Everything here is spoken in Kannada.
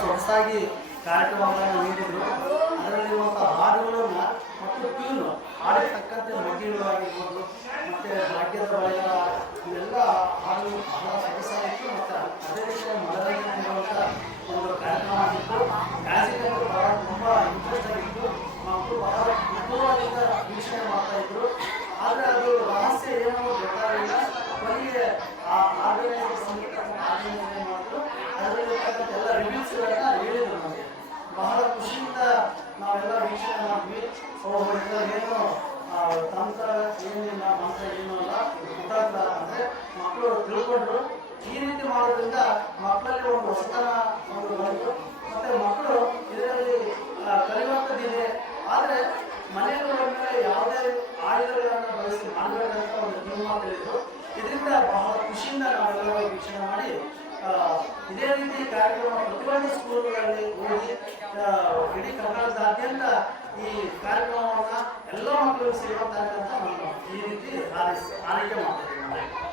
ಸೊಗಸಾಗಿ ಕಾರ್ಯಕ್ರಮಗಳನ್ನು ನೀಡಿದರು. ಅದರಲ್ಲಿರುವಂಥ ಹಾಡುಗಳನ್ನು ಮತ್ತು ಟ್ಯೂನು ಹಾಡಿಗೆ ತಕ್ಕಂತೆ ಮೆಟ್ಟಿಗಳು ಆಗಿರ್ಬೋದು ಮತ್ತು ಭಾಗ್ಯದ ಬಳೆಯ ಇವೆಲ್ಲ ಹಾಡುಗಳು ಬಹಳ ಸೊಗಸಾಗಿತ್ತು ಮತ್ತು ಅದೇ ರೀತಿಯ ಮನರಂಜನೆ ನೀಡುವಂಥ ಒಂದು ಕಾರ್ಯಕ್ರಮ ಆಗಿತ್ತು. ಮ್ಯಾಜಿಕ್ ಅಂತೂ ಬಹಳ ತುಂಬ ಇಂಟ್ರೆಸ್ಟ್ ಆಗಿತ್ತು. ಮಕ್ಕಳು ಬಹಳ ಕುತೂಹಲದಿಂದ ವೀಕ್ಷಣೆ ಮಾಡ್ತಾಯಿದ್ರು. ಆದರೆ ಅದು ರಹಸ್ಯ ಏನೋ ಗೊತ್ತಾಗಲಿಲ್ಲ. ಕೊನೆಗೆ ಆ ಆರ್ಗನೈಸರ್ ಸಂಗೀತ ಆರ್ಗನೈಸರ್ ಮಾಡಿದ್ರು. ಅದರಲ್ಲಿರ್ತಕ್ಕಂಥ ಎಲ್ಲ ರಿವ್ಯೂಸ್ಗಳನ್ನ ಹೇಳಿದರು ನಮಗೆ. ಬಹಳ ಖುಷಿಯಿಂದ ನಾವೆಲ್ಲ ವೀಕ್ಷಣೆ ಮಾಡಿದ್ವಿ. ಏನು ತಂತ್ರ ಏನಿಲ್ಲ, ಮಂತ್ರ ಏನೂ ಅಲ್ಲ, ಕುತಂತ್ರ ಅಂದರೆ ಮಕ್ಕಳು ತಿಳ್ಕೊಂಡ್ರು. ಈ ರೀತಿ ಮಾಡೋದ್ರಿಂದ ಮಕ್ಕಳಲ್ಲಿ ಒಂದು ಹೊಸತನ ಒಂದು ಬಂತು. ಮತ್ತು ಮಕ್ಕಳು ಇದರಲ್ಲಿ ಕಲಿಯುವಂಥದ್ದಿದೆ. ಆದರೆ ಮನೆಗಳ ಮೇಲೆ ಯಾವುದೇ ಆಯುಧಗಳನ್ನು ಬಳಸಿ ಮಾಡಬೇಕಂತ ಒಂದು ತೀರ್ಮಾನ ತಿಳಿದ್ರು. ಇದರಿಂದ ಬಹಳ ಖುಷಿಯಿಂದ ನಾವೆಲ್ಲರೂ ವೀಕ್ಷಣೆ ಮಾಡಿ ಇದೇ ರೀತಿ ಕಾರ್ಯಕ್ರಮ ಪ್ರತಿಯೊಂದು ಸ್ಕೂಲ್ಗಳಲ್ಲಿ ಹೋಗಿ ಇಡೀ ಕರ್ನಾಟಕದಾದ್ಯಂತ ಈ ಕಾರ್ಯಕ್ರಮವನ್ನು ಎಲ್ಲ ಮಕ್ಕಳು ಸೇರುವಂತಾಗಂತ ನಾನು ಈ ರೀತಿ ಆರೈಕೆ ಮಾಡ್ತಿದ್ದೀನಿ.